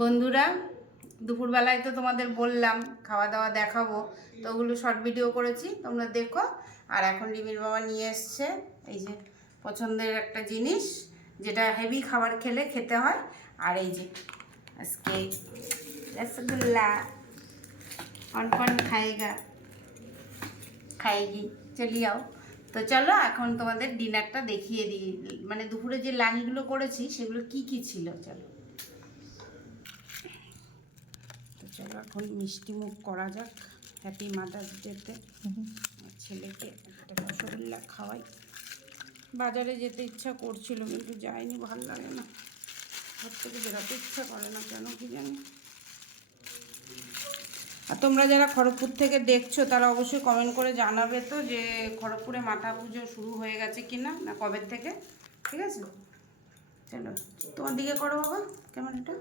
বন্ধুরা, দুপুরবেলায় তো তোমাদের বললাম খাওয়া দাওয়া দেখাবো, তো ওগুলো শর্ট ভিডিও করেছি, তোমরা দেখো। আর এখন রিমির বাবা নিয়ে এসছে এই যে পছন্দের একটা জিনিস, যেটা হেভি খাবার খেলে খেতে হয়। আর এই যে আজকে রসগোল্লা কন খাएगा খাएगी, চলিয়ে আও। তো চলো এখন তোমাদের ডিনারটা দেখিয়ে দিই, মানে দুপুরে যে লাঞ্চগুলো করেছি সেগুলো কি কি ছিল। চলো তো চলো এখন মিষ্টি মুখ করা যাক হ্যাপি মাদার্স ডেতে। ছেলেকে একটা রসগোল্লা খাওয়াই। বাজারে যেতে ইচ্ছা করছিল কিন্তু যাইনি, ভালো লাগে না, ঘর থেকে বেরোতে ইচ্ছা করে না কেন কি জানি। আর তোমরা যারা খড়গপুর থেকে দেখছো তারা অবশ্যই কমেন্ট করে জানাবে তো যে খড়গপুরে মাথা পুজো শুরু হয়ে গেছে কি না, না কবে থেকে। ঠিক আছে, চলো তোমার দিকে করো বাবা ক্যামেরাটা।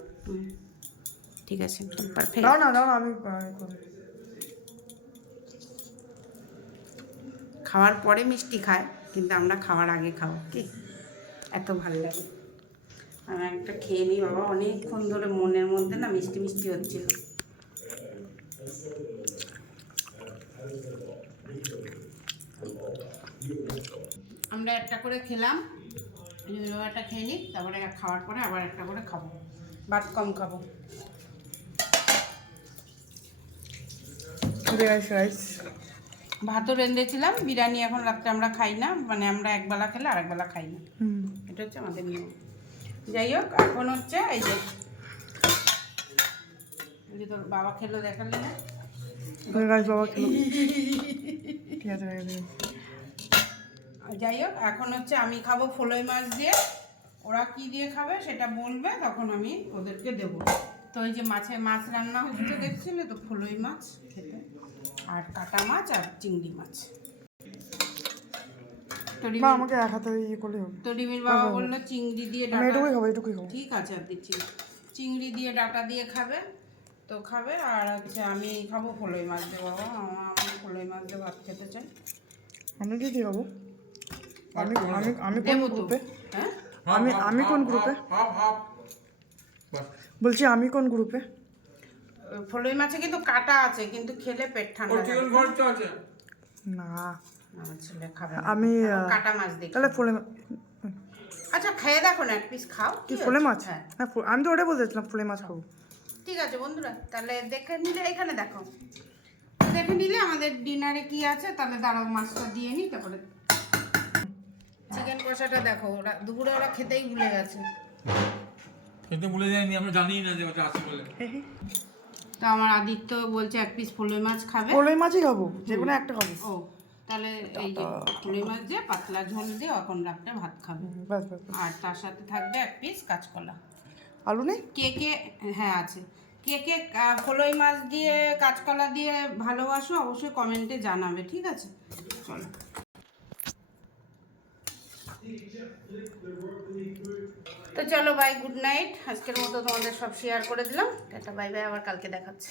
ঠিক আছে, পারফেক্ট। দাও না আমি খাওয়ার পরে মিষ্টি খায়, কিন্তু আমরা খাওয়ার আগে খাও কি, এত ভালো লাগে। আমি একটা খেয়ে নিই বাবা, অনেকক্ষণ ধরে মনের মধ্যে না মিষ্টি মিষ্টি হচ্ছিল। আমরা একটা করে খেলাম, একটা খেয়ে নিই, তারপরে খাওয়ার পরে আবার একটা করে খাবো, ভাত কম খাবো। ভাতও রেঁধেছিলাম, বিরিয়ানি এখন রাত্রে আমরা খাই না, মানে আমরা একবেলা খেলে আর একবেলা খাই না, এটা হচ্ছে আমাদের নিয়ম। যাই হোক, এখন হচ্ছে এই যে তোর বাবা খেলো, দেখালি না বাবা খেলো। যাই হোক, এখন হচ্ছে আমি খাবো ফলই মাছ দিয়ে, ওরা কি দিয়ে খাবে সেটা বলবে, তখন আমি ওদেরকে দেবো। তো ওই যে মাছ রান্না হচ্ছে দেখছিলে তো, ফলই মাছ খেতে, আর কাটা মাছ আর চিংড়ি মাছ। আমাকে এক হাতে ইয়ে করলে হবে। তো রিমির বাবা বললো চিংড়ি দিয়ে ডাটা, এটুকুই খাবো। ঠিক আছে, আর দিচ্ছি, চিংড়ি দিয়ে ডাটা দিয়ে খাবে তো খাবে, আর হচ্ছে আমি খাবো ফলই মাছ দিয়ে। বাবা আমি ফলই মাছ দিয়ে ভাত খেতে চাই। আমি কি দিয়ে খাবো? আমি কোন গ্রুপে? হ্যাঁ, আমি কোন গ্রুপে বলছি, আমি কোন গ্রুপে? ফলই মাছে কিন্তু কাটা আছে, কিন্তু খেলে পেট ঠান্ডা আছে না। আমার ছেলে খাবে, আমি কাটা মাছ দেখি তাহলে ফলে। আচ্ছা খেয়ে দেখো না, এক পিস খাও। কি ফলে মাছ? হ্যাঁ, আমি তো ওটাই বলতে চাইছিলাম, ফলে মাছ খাবো। ঠিক আছে বন্ধুরা, তাহলে দেখে নিলে, এখানে দেখো, দেখে নিলে আমাদের ডিনারে কি আছে। তাহলে দাঁড়াও মাছটা দিয়ে নিই, তারপরে চিকেন কষাটা দেখো, ওরা দুপুরে ওরা খেতেই ভুলে গেছে। খেতে ভুলে যায়নি, আমরা জানিই না যে ওটা আছে বলে। তো আমার আদিত্য বলছে এক পিস ফলই মাছ খাবে। ফলই মাছই খাবো, যে কোনো একটা খাবো। ও তাহলে এই যে ফলই মাছ দিয়ে পাতলা ঝোল দিয়ে এখন রাত্রে ভাত খাবে, আর তার সাথে থাকবে এক পিস কাঁচকলা। আলু নেই? কে হ্যাঁ আছে, কে ফলই মাছ দিয়ে কাঁচকলা দিয়ে ভালোবাসো অবশ্যই কমেন্টে জানাবে, ঠিক আছে। চলো, তো চলো বাই, গুড নাইট। আজকের মতো তোমাদের সব শেয়ার করে দিলাম, টাটা বাই বাই, আবার কালকে দেখাচ্ছি।